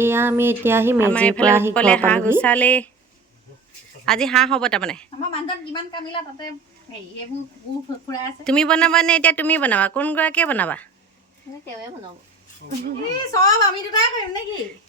এয়া আমি এতিয়া আহি মেজিৰ পৰা আহি ঘৰ পালোহি। আজি হাঁহ হ'ব তাৰমানে। তুমি বনাবা নে এতিয়া তুমি বনাবা? কোন গৰাকীয়ে বনাবা?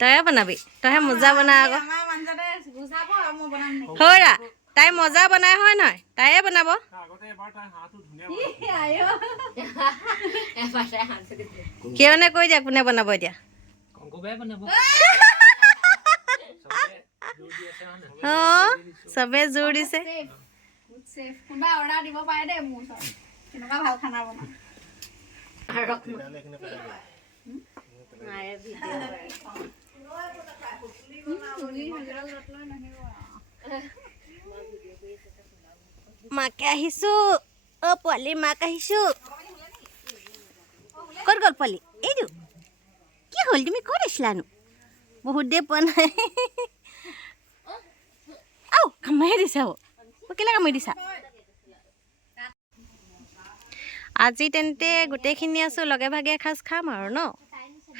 তয়ে বনাবি, তইহে মজা বনা আকৌ। হৌৰা তাই মজা বনাই হয় নহয়, তাইয়ে বনাব। কিয়নে কৈ দিয়া কোনে বনাব এতিয়া? চবে জোৰ দিছে। মাকে আহিছো, অ পোৱালিৰ মাক আহিছো। ক'ত গ'ল পোৱালি? এইটো কি হ'ল? তুমি ক'ত আছিলানো? বহুত দেৰি পোৱা নাই। আও কামুৰি দিছে। কেলে কামুৰি দিছা? আজি তেন্তে গোটেইখিনি আছো লগে ভাগে এসাঁজ খাম আৰু ন?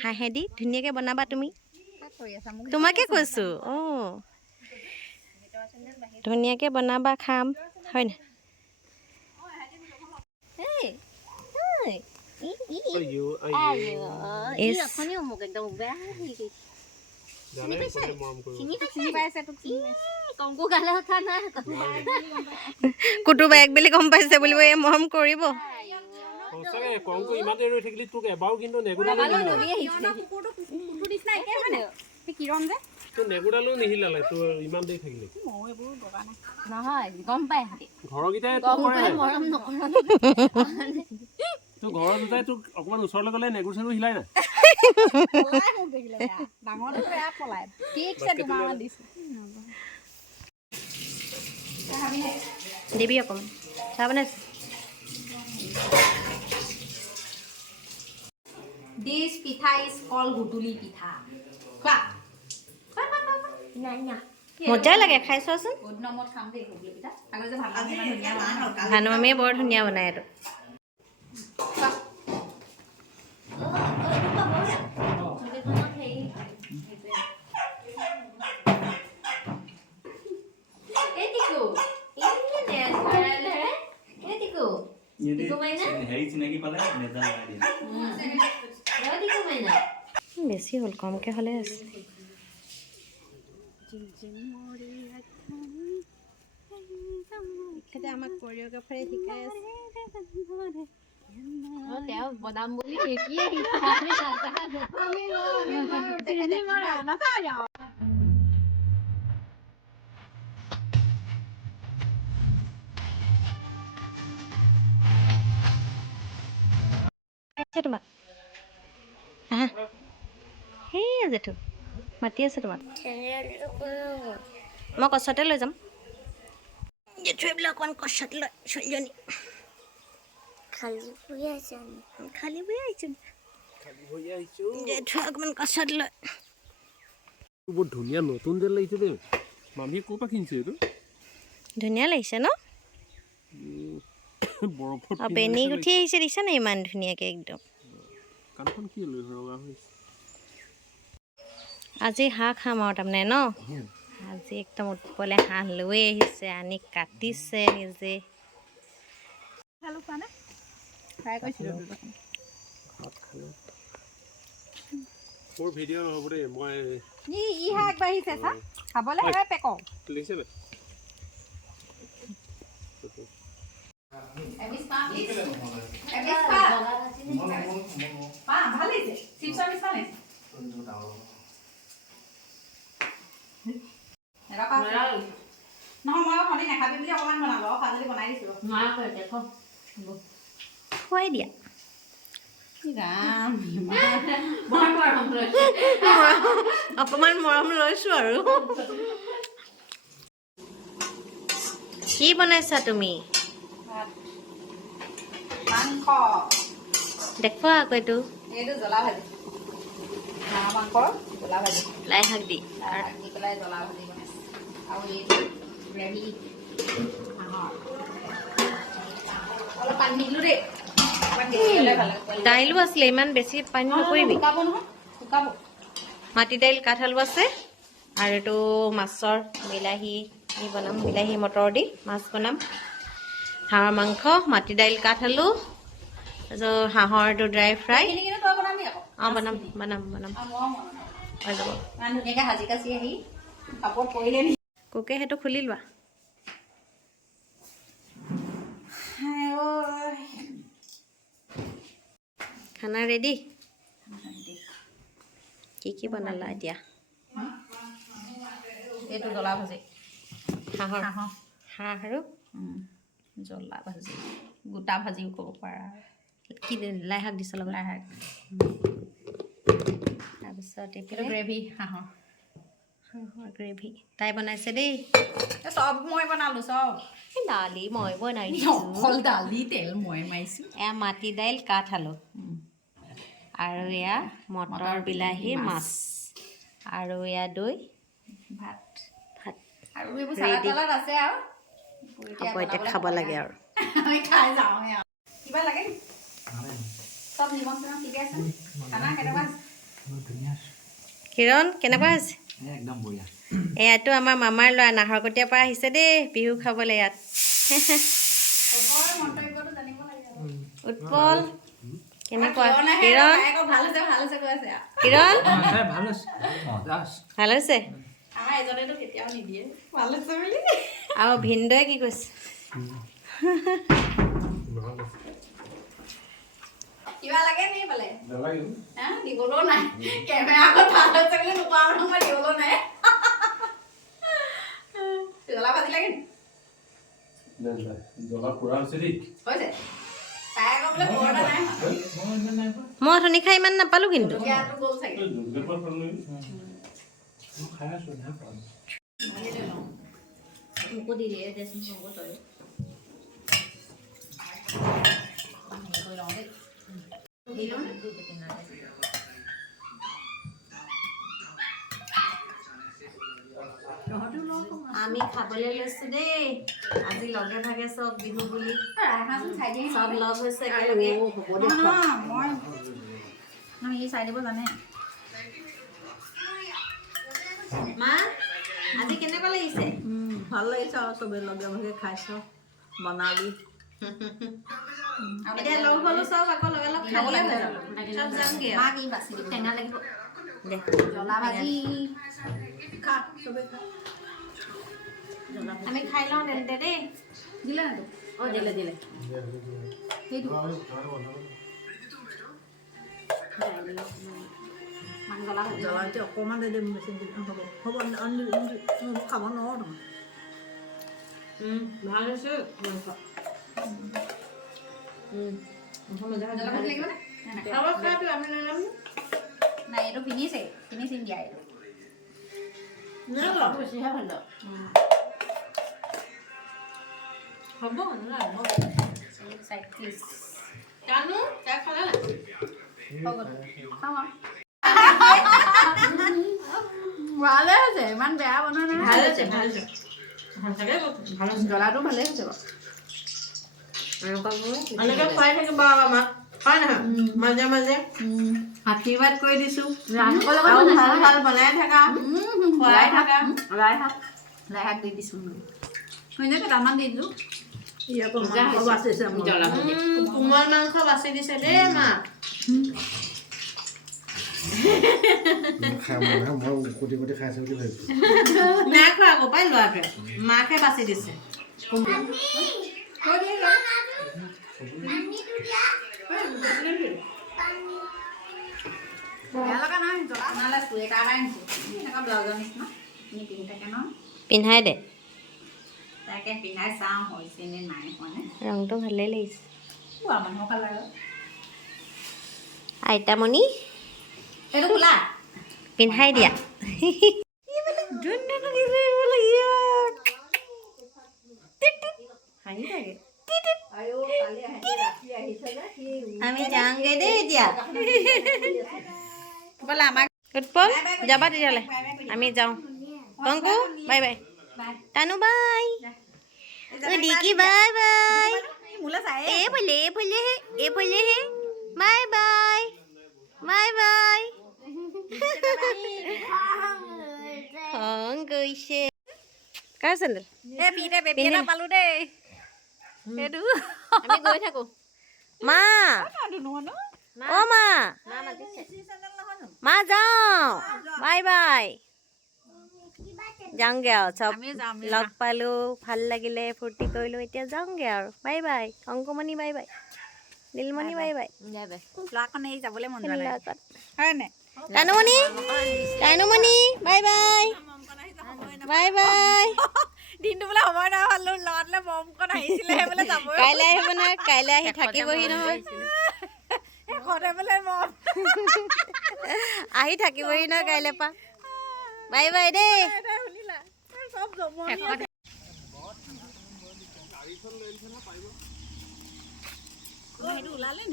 হাঁহেদি ধুনীয়াকৈ বনাবা তুমি। তোমাকে কৈছো। ধুনীয়াকৈ বনাবা, খাম হয় নাই? কুটুবা এক বুলি গম পাইছে বুলিব এই মৰম কৰিব। দিবি অকণমান চাহ বনাইছে। This pitha is called huduli pitha. Clap. মজাই লাগে খাই চোৱাচোন। ভানু মামীয়ে বৰ ধুনীয়া বনাই এইটো। বেছি হ'ল, কমকে হ'লে আছে। আমাক কৰিঅ'গ্ৰাফাৰে শিকাই আছে। বনাম বুলি তোমাক সেই জেঠু মাতি আছে তোমাক। মই কছতে লৈ যাম। জেঠু এইবিলাক অকণমান কছত লয় ছোৱালীজনী। খালী বৈ আহিছো। জেঠু অকণমান কছত লয়। বহুত ধুনীয়া নতুন যেন লাগিছে দেই। মামীয়ে ক'ৰ পৰা কিনিছে এইটো? ধুনীয়া লাগিছে ন? বেনি গুঠি আহিছে দেখিছা নে? ইমান ধুনীয়াকৈ একদম। আজি হাঁহ খাম আৰু তাৰমানে ন? আজি একদম উৎপলে হাঁহ লৈ আহিছে, আনি কাটিছে নিজে। মোৰ ভিডিঅ' নহ'ব দেই, মই ই হাঁহ আগবাঢ়িছে চা খাবলৈ হয় পেকক। লিখিছে নে? খুৱাই দিয়া। অকমান মৰম লৈছো আৰু। কি বনাইছা তুমি? মাংস দেখুৱা আকৌ এইটো। এইটো জ্বলা ভাজি, হাঁহ মাংসৰ জ্বলা ভাজি, লাই শাক দি দি পেলাই জ্বলা ভাজি বনাইছে। আৰু এইটো গ্ৰেভি হাঁহৰ। অলপ পানী দিলোঁ দেই, দাইলো আছিলে, ইমান বেছি পানী নকৰিবি। শুকাব নহয়, শুকাব। মাটি দাইল কাঠআলু আছে আৰু এইটো মাছৰ বিলাহী বনাম, বিলাহী মটৰ দি মাছ বনাম। হাঁহৰ মাংস, মাটি দাইল কাঠআলু, তাৰপিছত হাঁহৰ এইটো ড্ৰাই ফ্ৰাই। অঁ বনাম বনাম বনাম হৈ যাব। ধুনীয়াকৈ সাজি কাচি আহি কাপোৰত পৰিলে নি কোকে সেইটো খুলি লোৱা। খানা ৰেডি? কি বনালা এতিয়া? এইটো জ্বলা ভাজি, হাঁহ আৰু জ্বলা ভাজি, গোটা ভাজিও ক'ব পাৰা। কি লাই শাক দিছ লগত? লাই শাক, তাৰপিছত এইটো গ্ৰেভি, হাঁহৰ গ্ৰেভি তাই বনাইছে দেই। চব মই বনালোঁ, চব দালি মই বনাইছোঁ, অকল দালি তেল মই মাৰিছোঁ। এয়া মাটি দাইল কাঠআলু আৰু এয়া মটৰ বিলাহী মাছ আৰু এয়া দৈ ভাত ভাত। আৰু এইবোৰ চালাড তালাড আছে আৰু হ'ব এতিয়া খাব লাগে আৰু। আমি খাই যাওঁ আৰু কিবা লাগে চব নিমখ চিমখ ঠিকে আছে। খানা কেনেকুৱা আছে? কিৰণ কেনেকুৱা হৈছে? একদম বঢ়িয়া। এয়াতো আমাৰ মামাৰ ল'ৰা নাহৰকটীয়াৰ পৰা আহিছে দেই বিহু খাবলৈ ইয়াত। চবৰে মন্তব্যটো জানিব লাগে আৰু। উৎপল কেনেকুৱা? কিৰণ ভাল হৈছে ভাল হৈছে কৈ আছে। কিৰণ ভাল হৈছে। ভাল হৈছে? আমাৰ এজনেতো কেতিয়াও নিদিয়ে ভাল হৈছে বুলি। আৰু ভিনদৈ কি কৈছে? কিবা লাগে নি বোলে? দিবলৈও নাই, কেমেৰা আগত ভাল হৈছে বুলি নোকোৱা মানুহ মই দিবলৈও নাই। জ্বলা ভাজি লাগে নি? জ্বলা পুৰা হৈছে দেই। হৈছে তাই আকৌ বোলে বৰ এটা নাই মই অথনি খাই ইমান নাপালোঁ কিন্তু। ইয়াতো গ'ল চাগে। মোকো দি দিয়ে দেচোন, মোকো তই কৰি লওঁ দেই। আমি খাবলৈ লৈছো দেই আজি লগে ভাগে চব বিহু বুলি চব লগ হৈছে একেলগে। মই ই চাই দিব জানে। মা আজি কেনেকুৱা লাগিছে? ভাল লাগিছে আৰু চবেই লগে ভাগে খাইছ বনালি। এতিয়া লগ হ'লো চব আকৌ লগে লগ খাবলে হৈ যাব। চব যামগে আৰু। মাক ই বাচি দিব, টেঙা লাগিব দে জ্বলা ভাজি খা চবেই খা। আমি খাই লওঁ তেন্তে দেই। দিলে না অঁ দিলে দিলে। সেইটো জ্বলা ভাজি জ্বলা এতিয়া অকণমান দি দিম বেছি দিম হ'ব হ'ব খাব নোৱাৰোঁ তোমাৰ। ভাল হৈছে মাংস। জ্বলা ভাজি লাগিব নে? খাব খোৱাটো আমি নাজানো। নাই এইটো ফিনিছেই, ফিনিচিং দিয়া এইটো বেছিহে ভাল হ'ব নালাগে চাইড পিচ জানো তাই খালে নাই? ভালে হৈছে, ইমান বেয়া বনোৱা নাই। ভাল হৈছে ভাল হৈছে সঁচাকৈ ভাল হৈছে। জ্বলাটো ভালেই হৈছে বাৰু। এনেকৈ খুৱাই থাকিব আৰু আমাক হয় নহয় মাজে মাজে আশীৰ্বাদ কৰি দিছোঁ আৰু ভাল ভাল বনাই থাকা খুৱাই থাকা। লাই শাক দি দিছোঁ কেইটামান দি দিছোঁ। ই আকৌ মাংস বাচিছে মোৰ। কোমল মাংস বাছি দিছে দেই মা। মই কোটি কোটি খাইছো বুলি ভাবিছো। নাই খোৱা আকৌ পাই ল'ৰাটোৱে মাকে বাছি দিছে। বেয়া লগা নাই জ্বলা বনালে চুৱেটাৰ এটা আনিছোঁ এনেকুৱা ব্লাউজৰ নিচিনা আপুনি পিন্ধি থাকে ন পিন্ধাই দে তাকে পিন্ধাই চাওঁ হৈছে নে নাই হোৱা নে ৰংটো ভালেই লাগিছে। খোৱা মানুহৰ কালাৰ আইতামণি এইটো খোলা পিন্ধাই দিয়া। আমি যাওঁগে দেই এতিয়া। ব'লা আমাক উৎপল যাবা তেতিয়াহ'লে আমি যাওঁ। Kongku bye bye. Tanu bye. Diki bye bye. মোলৈ চাই এইফালে এইফালেহে এইফালেহে বাই বাই বাই বাই। খং গৈছে কাৰ চেণ্ডেল এই পিতে বেবী এটা পালো দেই সেইটো আমি গৈ থাকো মা অ মা মা যাওঁ বাই বাই যাওঁগে আৰু চব লগ পালোঁ ভাল লাগিলে ফূৰ্তি কৰিলোঁ এতিয়া যাওঁগে আৰু bye bye Ankumoni bye bye Nilmani bye bye ল'ৰাখন এই যাবলৈ মন যোৱা নাই হয় নাই কানুমণি কানুমণি বাই বাই বাই বাই দিনটো বোলে সময় নাই পালো ল'ৰাটোলে মৰমকণ আহিছিলেহে বোলে যাবই কাইলৈ আহিব নহয় কাইলৈ আহি থাকিবহি নহয় ঘৰতে বোলে মৰম আহি থাকিবহি নহয় কাইলৈ পৰা বাই বাই দেই শুনিলা চব জমনি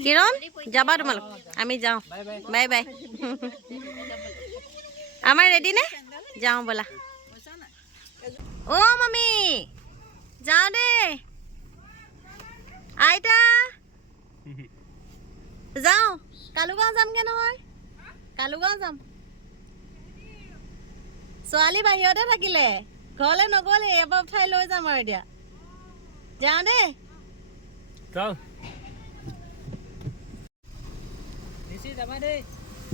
কিৰণ যাবা তোমালোক আমি যাওঁ বাই বাই আমাৰ ৰেডি নে যাওঁ ব'লা অ' মামী যাওঁ দেই আইতা যাওঁ কালুগাঁও যামগৈ নহয় কালুগাঁও যাম ছোৱালী বাহিৰতে থাকিলে ঘৰলৈ নগ'লে এবাৰ উঠাই লৈ যাম আৰু এতিয়া যাওঁ দেই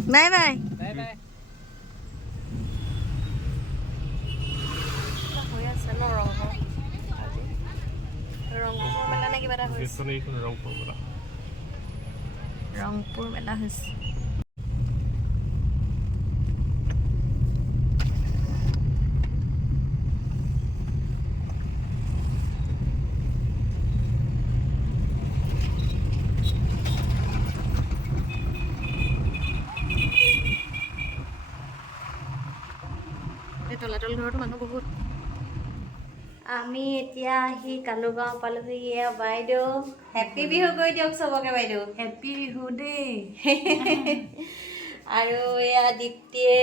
বাই বাই হৈ আছে ন ৰংপুৰ মেলা নে কিবা এটা হৈছে ৰংপুৰ মেলা হৈছে তলাতল ঘৰতো মানুহ বহুত আমি এতিয়া আহি কালুগাঁও পালোহি এয়া বাইদেউ হেপী বিহু কৰি দিয়ক চবকে বাইদেউ হেপী বিহু দেই আৰু এয়া দীপ্তিয়ে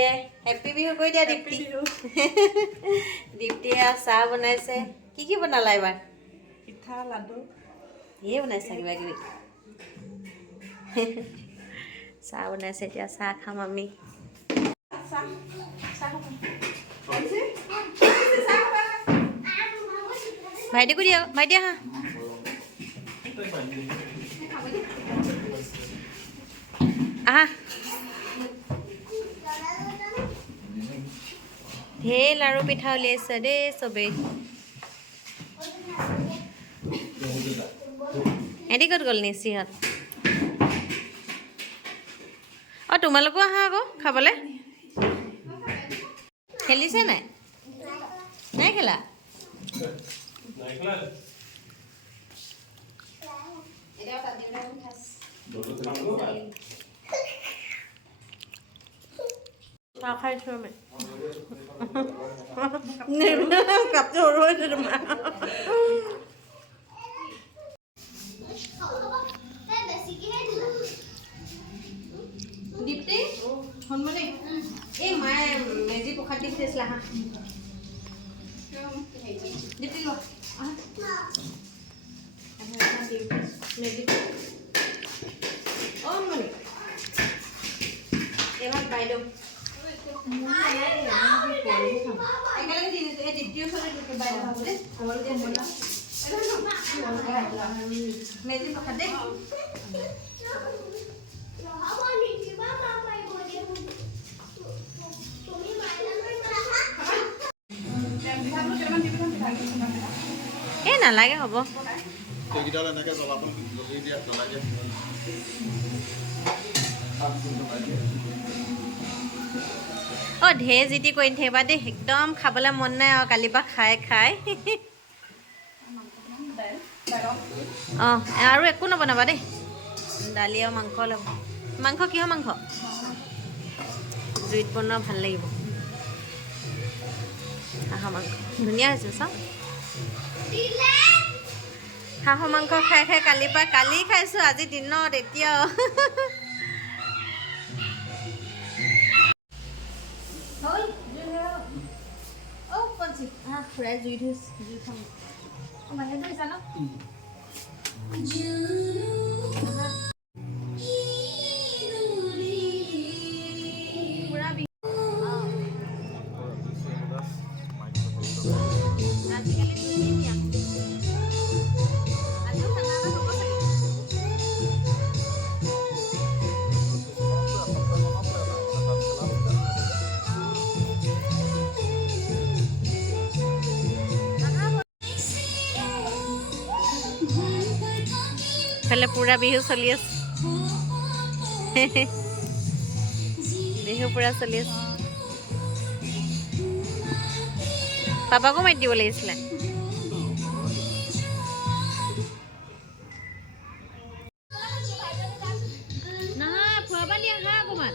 হেপী বিহু কৰি দিয়া দীপ্তি দীপ্তিয়ে চাহ বনাইছে কি কি বনালা এইবাৰ পিঠা লাডু ধেৰ বনাইছে কিবা কিবি চাহ বনাইছে এতিয়া চাহ খাম আমি ভাইটিকো দিয়া ভাইটি আহা আহা ঢেৰ লাৰু পিঠা উলিয়াইছে দেই চবেই এহেঁতি ক'ত গ'ল নিচিহঁত অঁ তোমালোকো আহা আকৌ খাবলৈ খেলিছে নাই নাই খেলা চাহ খাইছোঁ আমি কাপটো সৰু হৈছে তোমাৰ দীপ্তি শুনমণি এই মায়ে মেজি প্ৰসাদ দি পঠিয়াইছিলে আহা দীপ্তি লোৱা মেজি অ' মণি এইবাৰ বাইদেউ একেলগে দি দিছোঁ এই দীপ্তিৰ ওচৰতে বাইদেউ হ'ব দেই মেজি প্ৰসাদ দেই এই নালাগে হ'ব অঁ ঢেৰ যি টি কৰি নাথাকিবা দেই একদম খাবলৈ মন নাই আৰু কালিৰ পৰা খাই খাই অঁ আৰু একো নবনাবা দেই দালি আৰু মাংস ল'ব মাংস কিহৰ মাংস জুইত বনোৱা ভাল লাগিব হাঁহৰ মাংস ধুনীয়া হৈছে চাওঁ হাঁহৰ মাংস খাই খাই কালিৰ পৰা কালি খাইছোঁ আজি দিনত এতিয়াও খুৰাই জুই ধৰিছে জুই খাম বাহিৰত ধৰিছা ন পুৰা আজিকালি ধুনীয়া আজিও খানা এটা হ'ব চাগে ইফালে পুৰা বিহু চলি আছে বিহু পুৰা চলি আছে পাপাকো মাতি দিব লাগিছিলে নহয় খোৱাবা দিয়া খা অকণমান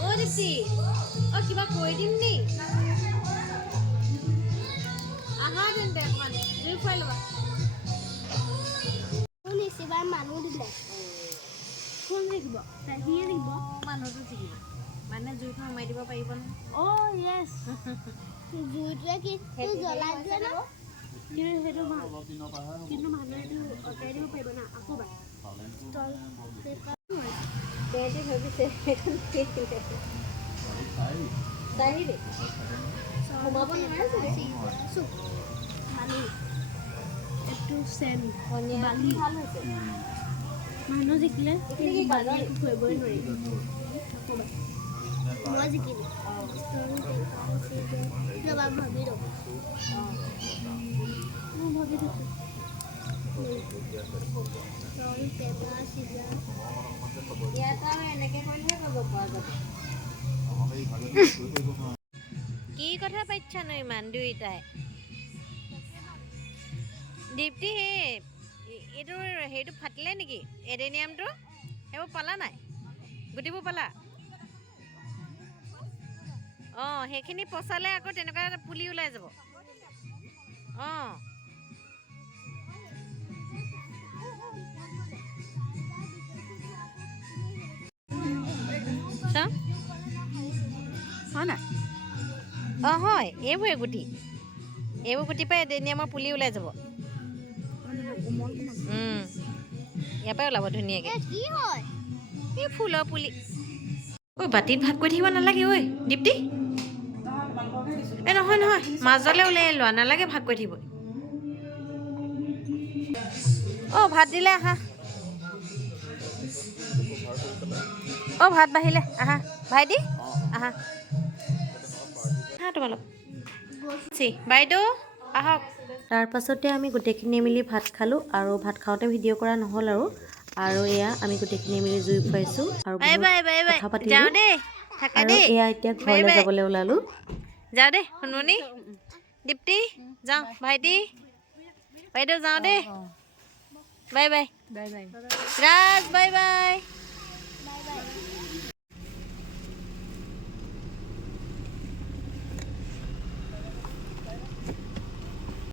অ' দিছি অ' কিবা কৈ দিম নি আহা তেন্তে অকণমান জুই খুৱাই ল'বা মানুহ দিলে কোন থাকিব সিয়ে থাকিব মানুহটো থাকিব মানে জুইখন সোমাই দিব পাৰিব নহয় য়েছ জুইটোৱে কি জ্বলাই দিয়ে ন কিন্তু সেইটো ভাল কিন্তু মানুহে এইটো অঁতৰাই দিব পাৰিব না আকৌ বাৰ তেহেঁতি ভাবিছে সোমাব নোৱাৰে এইটো চেম বালি ভাল হৈছে মানুহ জিকিলে বালি কৰিবই নোৱাৰি মই জিকিলো ৰবা ভাবি লওঁ মই ভাবি থৈছো এনেকে কৰিলেহে কৰিব পৰা যাব কি কথা পাতিছানো ইমান দুইটাই দীপ্তি এইটো হেৰিটো ফাটিলে নেকি এডেনিয়ামটো সেইবোৰ পালা নাই গুটিবোৰ পালা অঁ সেইখিনি পচালে আকৌ তেনেকুৱা এটা পুলি ওলাই যাব অঁ অঁ হয় এইবোৰে গুটি পৰা এডেনিয়ামৰ পুলি ওলাই যাব ইয়াৰ পৰাই ওলাব ধুনীয়াকৈ কি হয় এই ফুলৰ পুলি ঐ বাতিত ভাগ কৰি থাকিব নালাগে ঐ দীপ্তি এই নহয় মাজলৈ উলিয়াই লোৱা নালাগে ভাগ কৰি থাকিব অঁ ভাত দিলে আহা অঁ ভাত বাঢ়িলে আহা ভাইটি আহা তোমালোক বাইদেউ আহক তাৰপাছতে আমি গোটেইখিনি মিলি ভাত খালোঁ আৰু ভাত খাওঁতে ভিডিঅ' কৰা নহ'ল আৰু এয়া আমি গোটেইখিনি মিলি জুই ফুৱাইছোঁ আৰু কথা পাতিলোঁ আৰু এয়া এতিয়া ঘৰলৈ যাবলৈ ওলালোঁ যাওঁ দেই শুনমনি দীপ্তি যাওঁ ভাইটি বাইদেউ যাওঁ দেই বাই বাই ৰাজ বাই বাই